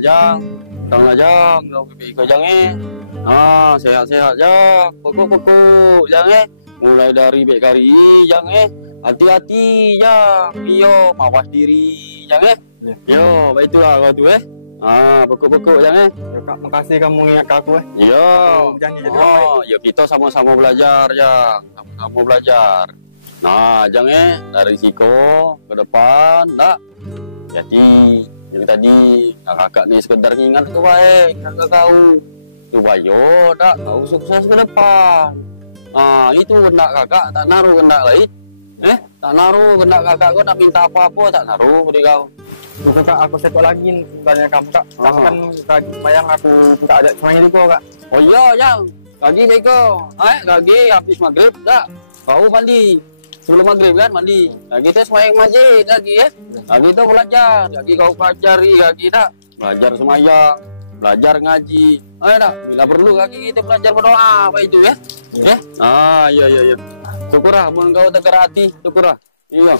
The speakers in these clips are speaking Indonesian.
Jang. Tanglah Jang, lau bibik ko Jang sehat-sehat Jang. Pokok-pokok Jang Mulai dari bek kari Jang Hati-hati Jang. Iyo, mawas diri Jang Yo, baik itulah kau tu pokok-pokok Jang Ya, Kak, makasih kamu ingat ke aku Yo. Janji jadi orang baik. Ya kita sama-sama belajar Jang. Sama-sama belajar. Nah, Jang dari siko ke depan tak. Jadi yang tadi kakak ni sekedar ingat tu baik kakak kau supaya tak kau sukses ke depan. Itu kendak kakak tak naruh kendak lain. Tak naruh kendak kakak kau nak minta apa-apa tak naruh di kau. Itu Kak, aku sekolah lagi tanya kamu Kak. Kamu kan lagi bayang aku tak ada semuanya juga Kak. Oh iya Jang, lagi baik kau. Lagi habis maghrib tak. Kau mandi. Sebelum maghrib kan mandi. Lagi kita semayang masjid lagi Lagi kita belajar. Lagi kau pelajari lagi tak. Belajar semayang, belajar ngaji. Tak. Bila perlu lagi kita belajar berdoa apa itu iya. Syukurlah mun kau tegar hati, syukurlah. Iya.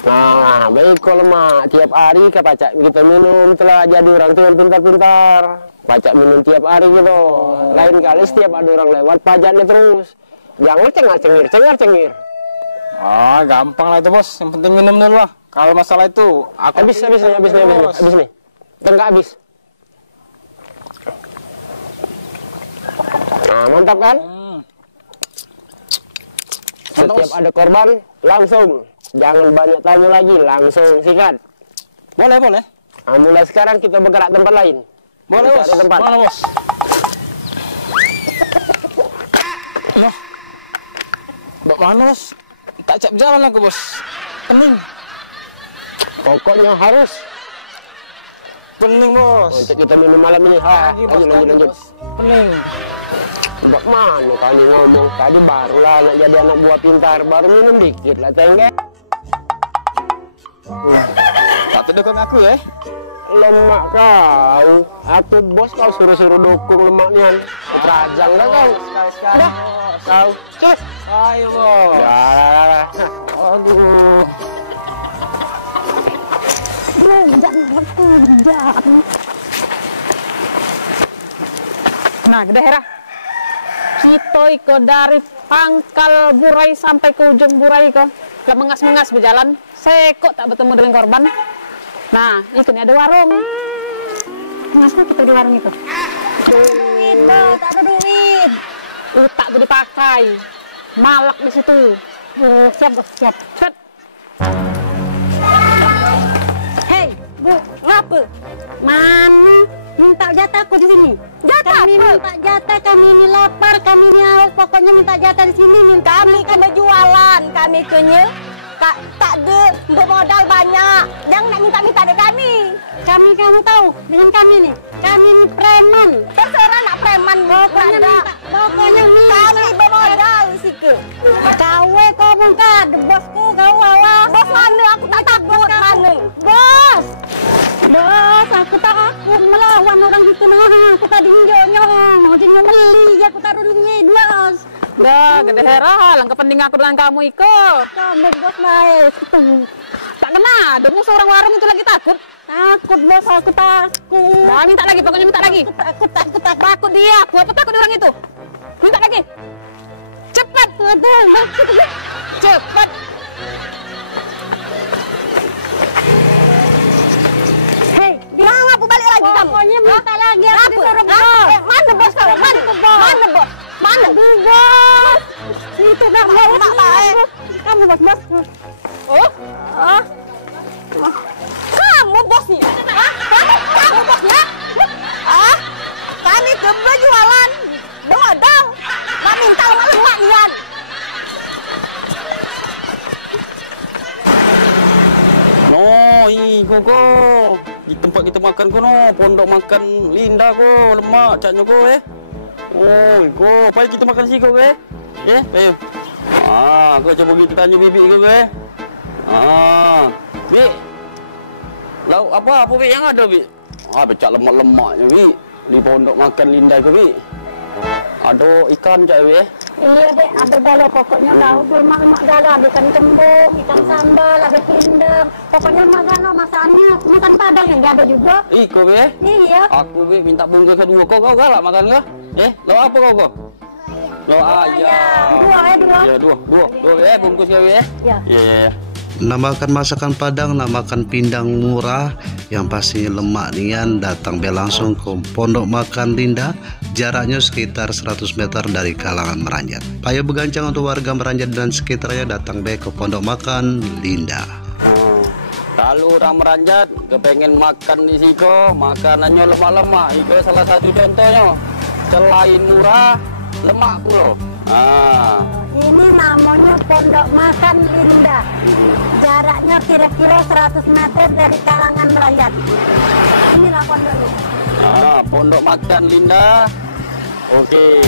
Nah, baik kalau mak tiap hari ke pacak kita minum telah jadi orang tua yang pintar-pintar. Pacak minum tiap hari gitu. Lain kali setiap ada orang lewat pajaknya terus. Jangan cengar-cengir. Gampang lah itu bos. Yang penting minum dulu lah. Kalau masalah itu, aku habis nih. Tengah habis. Nah, mantap kan? Setiap ada korban, langsung. Jangan banyak tanya lagi, langsung sikat. Boleh. Mulai sekarang kita bergerak tempat lain. Boleh bos. Mana bos? Noh. Mana bos? Tak cak berjalan aku bos. Pening. Pokoknya harus. Pening bos. Untuk kita minum malam ini. Lanjut. Pening. Bak mana kali ngomong? Tadi barulah anak jadi anak buah pintar. Baru minum dikit lah tenggek. Tak dukung aku Lemak kau. Aku bos kau suruh dukung lemaknya. Rajang dah kau. Sekali. Kau. Cek. Ayo bos. Ya. Aduh. Nah, gede herah. Kita iko dari pangkal burai sampai ke ujung burai ko. Gak mengas-mengas berjalan. Sekok tak bertemu dengan korban. Nah, itu nih ada warung. Masa kita di warung itu? Duit, tak ada duit. Utak tuh dipakai. Malak di situ. Siap, bos, siap. Cet. Hei, Bu, ngapa? Mana? Minta jatah aku di sini. Jatah kami apa? Minta jatah, kami ini lapar, kami ini haus, pokoknya minta jatah di sini. Kami kena jualan, kami kenya. Tak ada modal banyak. Jangan nak minta-minta dari kami. Kamu tahu dengan kami nih. Kami ini preman. Terserah nak preman pokoknya kami bermodal siku. Kau bongkar, bosku kau awas. Bos mana? Aku tak takut mana. Bos, aku tak takut melawan orang itu. Aku tadi nyong, beli, aku taruh duit, bos. Dah, gede herah, langkah penting aku dengan kamu ikut. Kamu bos naik. Tak kena, ada musuh orang warung itu lagi takut. Takut bos, aku takut. Nah, minta lagi, pokoknya minta lagi. Takut dia, aku apa takut orang itu? Minta lagi. Cepat. Cepat. Hei, bilang aku balik lagi kamu. Pokoknya minta lagi. Mana bos kau? Mana bos? Mana bos? Itu dah mak baik. Kamu bos. Kamu bosnya? Kamu bosnya? Kami coba jualan modal. Kami minta lemak nian. Koko di tempat kita makan kono, pondok makan Linda ko, lemak caknya ko ko, pai kita makan sih ko ayo. Kau coba kita tanya bibi ko Bi. Lau apa Bi yang ada Bi? Becak lemak-lemaknya Bi. di pondok makan Linda itu, Bi. Ada ikan cak, Bi. Iya dek, ada galau pokoknya tahu lemak-lemak galau, ada ikan kembung, ikan sambal, ada pindang. Pokoknya mak galau masakannya makan padang yang ada juga. Iko, Bi. Iya. Aku, Bi, minta bungkus kedua. Kau galak makan kau? Lo apa kau? Lo ayam. Dua. Ya, dua, bungkus kau, Bi. Ya. Iya. Namakan masakan Padang, namakan pindang murah yang pastinya lemak nian. Datang be langsung ke Pondok Makan Linda, jaraknya sekitar 100 meter dari Kalangan Meranjat. Payo begancang untuk warga Meranjat dan sekitarnya datang be ke Pondok Makan Linda. Kalau orang Meranjat kepengen makan di siko, makanannya lemak-lemak. Itu salah satu contohnya. Selain murah, lemak pula. Ini namanya Pondok Makan Linda. Jaraknya kira-kira 100 meter dari Kalangan Meranjat. Inilah pondoknya. Pondok Makan Linda. Oke.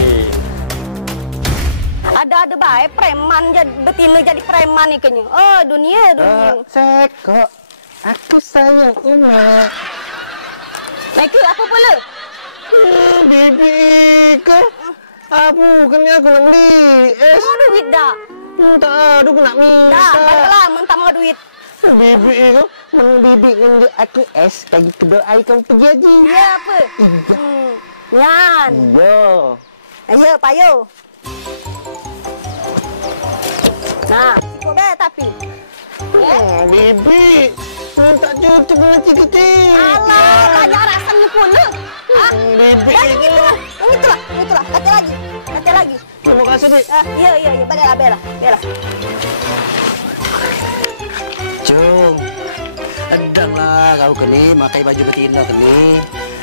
Ada baik preman jadi betina jadi preman ikannya. Oh dunia. Seko, aku sayang emak. Nah itu apa pula? Bibi ke? Abu kena aku nak beli. Mau duit dah? Tak ada aku nak minta. Dah, baiklah mentah mau duit. Bibi ke? Bibi dengan aku es bagi kedua air kamu pergi aja. Ya apa? Yan. Yo. Ayo payo. Nah, cukup deh tapi. Bibi, tak cukup dengan kecil. Alah, banyak rasanya pula. Bibi. Dan itulah. Kata lagi. Terima kasih, Dik. Iya. Bela. Cung, endang lah kau kini pakai baju betina kini.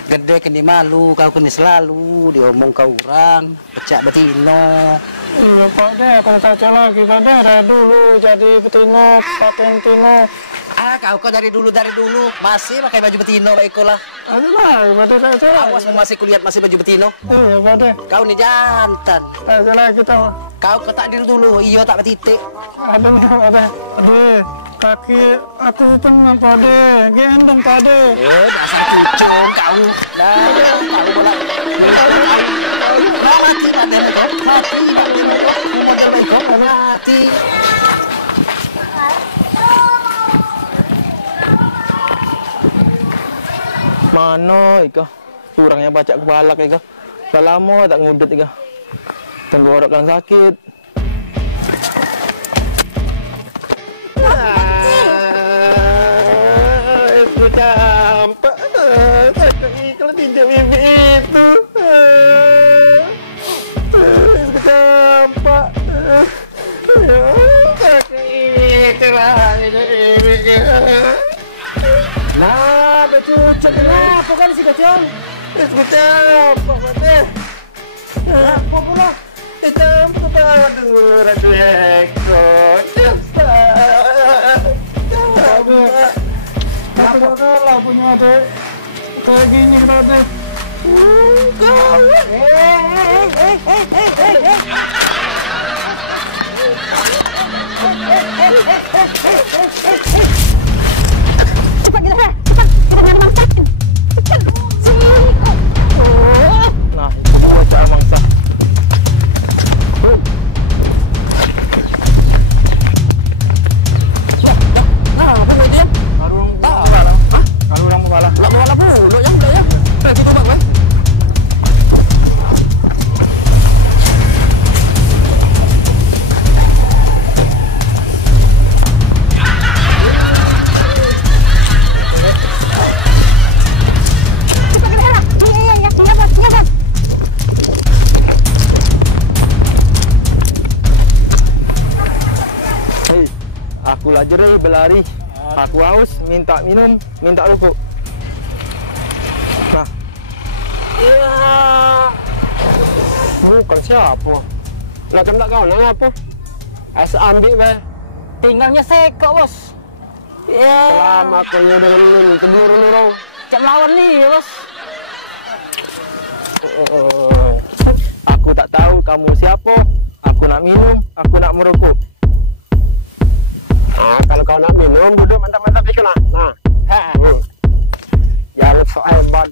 Gede kini malu kau kini selalu diomong kau orang pecah betina. Iya Pak deh, kalau saja lagi Pak deh, dari dulu jadi betina, paten betina. Kau dari dulu masih pakai baju betina baikku lah. Aduh lah, Pak deh saya salah. Awas masih kulihat masih baju betina. Iya Pak deh, Kau ni jantan. saya salah kita. Kau ketak dulu, iya tak betitik. Aduh Pak deh, kaki aku tengah Pak deh, gendong Pak deh. Dasar kucing kau. Kau bola. Mati badan kau. Model baik kau mati. Mana ika? Kurangnya baca kepala ika. Dah lama tak ngudut ika. Tenggorokan sakit. Kalau tidak bibi itu. Campak. Nah, betul kenapa kan si kacang? Apa mati? Apa pula? Campak aduh ratu ekor. Lah punya adek kayak gini kan adek. Cepat kita jangan mangsakin. Nah, itu bocah mangsa. Apa ini dia? Karung Tak. orang mau kalah. Lah bola bulu yang udah ya. Gitu bang, weh. Aku lah jerih berlari. Aku haus, minta minum, minta rokok. Nah. Bukan siapa? Nak kena kau nang apa? Es ambil be. Tinggalnya seko bos. Selama kau dengan minum keburu nuro. Cak lawan nih bos. Aku tak tahu kamu siapa. Aku nak minum, aku nak merokok. Kalau kau nak minum, duduk mantap-mantap di sana. Nah, jangan sok hebat.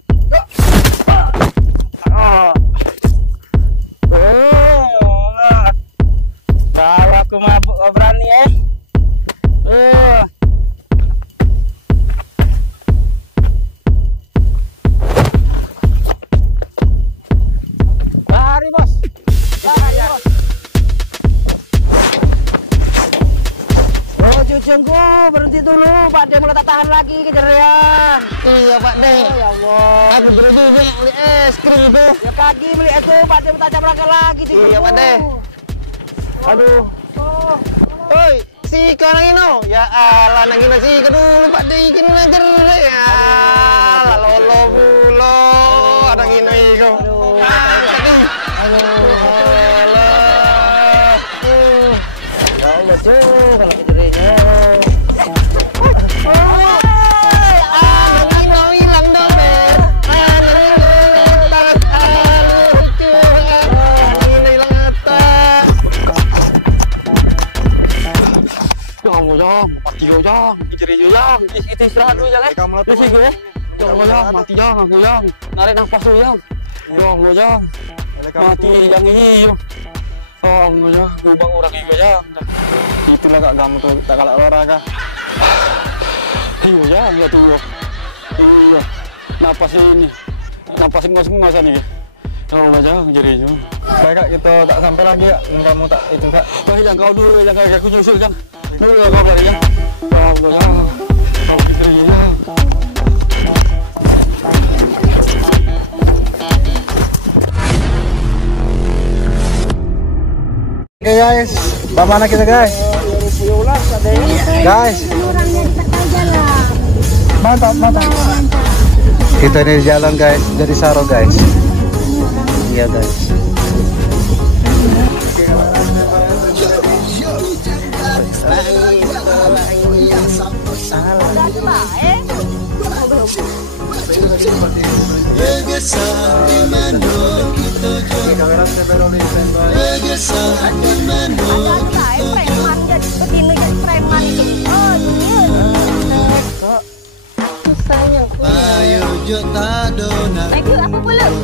Jonggo, berhenti dulu. Pak De mulai tak tahan lagi kejadian. Iya Pak De. Oh, ya Allah. Aku beli juga beli es krim itu. Ya pagi beli itu, Pak De minta cabrakan lagi sih. Iya Pak De. Aduh. Oi, si kanang ino. Ya alah nang ino si dulu Pak De ikin ajar ya. Lolo bulo adang ino iko. Ya Allah, Cuk, kalau kejadiannya. Jang, mati yo jang, diceri yo jang, kita istirahat dulu jang di sini gue. Jang, mati jang, aku jang, narik nafas dulu jang. Jang, mati jang ini yo. Jang, lubang orang ini jang. Itulah kak kamu tuh tak kalah orang kak. Iya jang, ya tuh. Iya, napas ini, napas ngos-ngosan nih. Allah jang, jadi yo. Baik kak, kita tak sampai lagi ya. Kamu tak itu kak. Baik jang, kau dulu jang, aku nyusul jang. Dulu ya kau balik jang. Ya Allah jang, kau diterima jang. Oke guys, bagaimana kita guys? Guys, mantap. Kita ini di jalan guys, dari Saro guys. Iya guys. Preman jadi begini jadi preman itu. Oh, thank you, aku belum.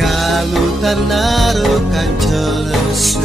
Kalau tak naruhkan celusu